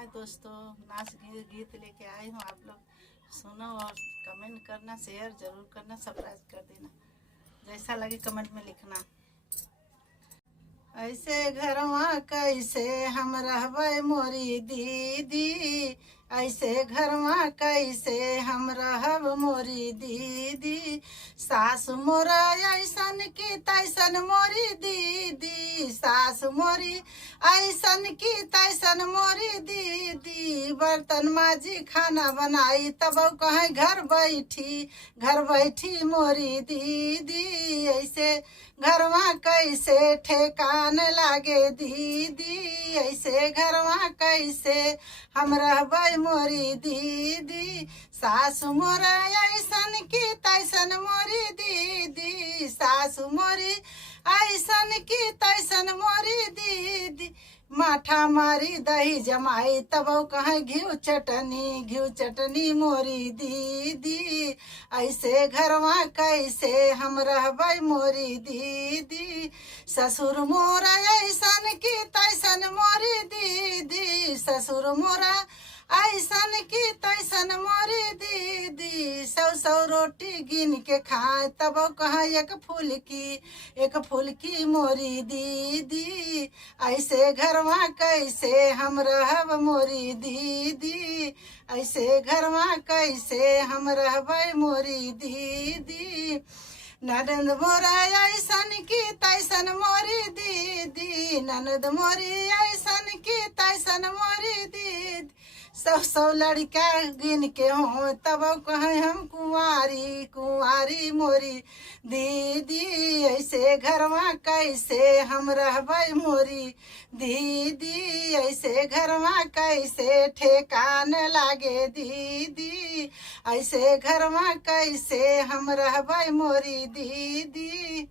हाय दोस्तों, नाच गीत लेके आई हूँ। आप लोग सुनो और कमेंट करना, शेयर जरूर करना, सब्सक्राइब कर देना। जैसा लगे कमेंट में लिखना। ऐसे घरवा कैसे हम रहबै मोरी दीदी, ऐसे घरवा कैसे हम रहब मोरी दीदी। सास मोरा ऐसन की तैसन मोरी दीदी, सास मोरी ऐसन की तैसन मोरी दीदी। बर्तन माजी खाना बनाई तब कहे घर बैठी मोरी दीदी। ऐसे घरवा कैसे ठेकान लागे दीदी, ऐसे घरवा कैसे हम रहबै मोरी दीदी। सासु मोरा ऐसन की तैसन मोरी दीदी, सासु मोरी ऐसन की तैसन मोरी दीदी। माठा मारी दही जमाई तब कहे घिउ चटनी मोरी दीदी। ऐसे घरवा कैसे हम रहबै मोरी दीदी। ससुर मोरा ऐसन की तैसन मोरी दीदी, ससुर मोरा ऐसन की तैसन मोरी दीदी। सौ रोटी गिन के खाए तब कहा एक फुलकी मोरी दीदी। ऐसे घरवा कैसे हम रहब मोरी दीदी, ऐसे घरवा कैसे हम रहबै मोरी दीदी। ननद मोरा ऐसन की तैसन मोरी दीदी, ननद मोरी ऐसन की तैसन मोरी दीदी। सौ लड़का गिन के हो तब कहे हम कुंवारी मोरी दीदी। ऐसे घरवा कैसे हम रहबै मोरी दीदी, ऐसे घरवा कैसे ठेकान लागे दीदी। ऐसे घरवा कैसे हम रहबै मोरी दीदी।